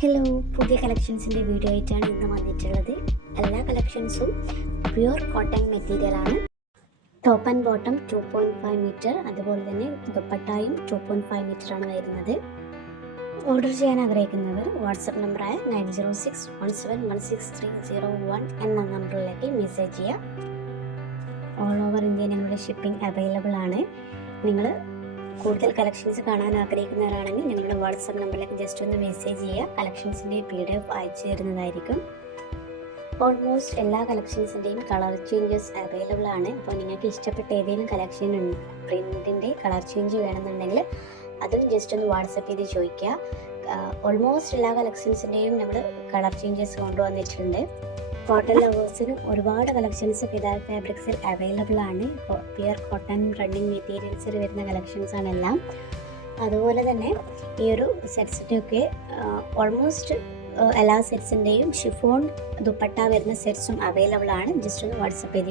Hello, പുതിയ കളക്ഷൻസിൻ്റെ video ആയിട്ടാണ് ഇന്ന് വന്നിട്ടുള്ളത്. എല്ലാ കളക്ഷൻസും പ്യുവർ കോട്ടൺ മെറ്റീരിയലാണ്. ടോപ്പ് ആൻഡ് ബോട്ടം 2.5 മീറ്റർ, അതുപോലെ തന്നെ ദുപ്പട്ടായും 2.5 മീറ്ററാണ് വരുന്നത്. ഓർഡർ ചെയ്യാൻ ആഗ്രഹിക്കുന്നവർ വാട്സപ്പ് നമ്പറായ 9061716301 എന്ന നമ്പറിലേക്ക് മെസ്സേജ് ചെയ്യാം. ഓൾ ഓവർ ഇന്ത്യ ഞങ്ങളുടെ ഷിപ്പിംഗ് അവൈലബിൾ ആണ്. നിങ്ങൾ കൂടുതൽ കളക്ഷൻസ് കാണാൻ ആഗ്രഹിക്കുന്നവരാണെങ്കിൽ ഞങ്ങളുടെ വാട്സപ്പ് നമ്പറിലേക്ക് ജസ്റ്റ് ഒന്ന് മെസ്സേജ് ചെയ്യുക. കളക്ഷൻസിൻ്റെ PDF അയച്ചു തരുന്നതായിരിക്കും. ഓൾമോസ്റ്റ് എല്ലാ കളക്ഷൻസിൻ്റെയും കളർ ചേഞ്ചസ് അവൈലബിൾ ആണ്. അപ്പോൾ നിങ്ങൾക്ക് ഇഷ്ടപ്പെട്ട ഏതെങ്കിലും കളക്ഷൻ പ്രിൻറ്റിൻ്റെ കളർ ചേഞ്ച് വേണമെന്നുണ്ടെങ്കിൽ അതും ജസ്റ്റ് ഒന്ന് വാട്സപ്പ് ചെയ്ത് ചോദിക്കുക. ഓൾമോസ്റ്റ് എല്ലാ കളക്ഷൻസിൻ്റെയും നമ്മൾ കളർ ചേഞ്ചസ് കൊണ്ടുവന്നിട്ടുണ്ട്. കോട്ടൺ ലവേഴ്സിന് ഒരുപാട് കളക്ഷൻസ് ഫിദാൽ ഫാബ്രിക്സിൽ അവൈലബിൾ ആണ്. പ്യുവർ കോട്ടൺ റണ്ണിങ് മെറ്റീരിയൽസിൽ വരുന്ന കളക്ഷൻസ് ആണ് എല്ലാം. അതുപോലെ തന്നെ ഈ ഒരു സെറ്റ്സിൻ്റെയൊക്കെ ഓൾമോസ്റ്റ് എല്ലാ സെറ്റ്സിൻ്റെയും ഷിഫോൺ ദുപ്പട്ട വരുന്ന സെറ്റ്സും അവൈലബിൾ ആണ്. ജസ്റ്റ് ഒന്ന് വാട്സപ്പ് ചെയ്ത്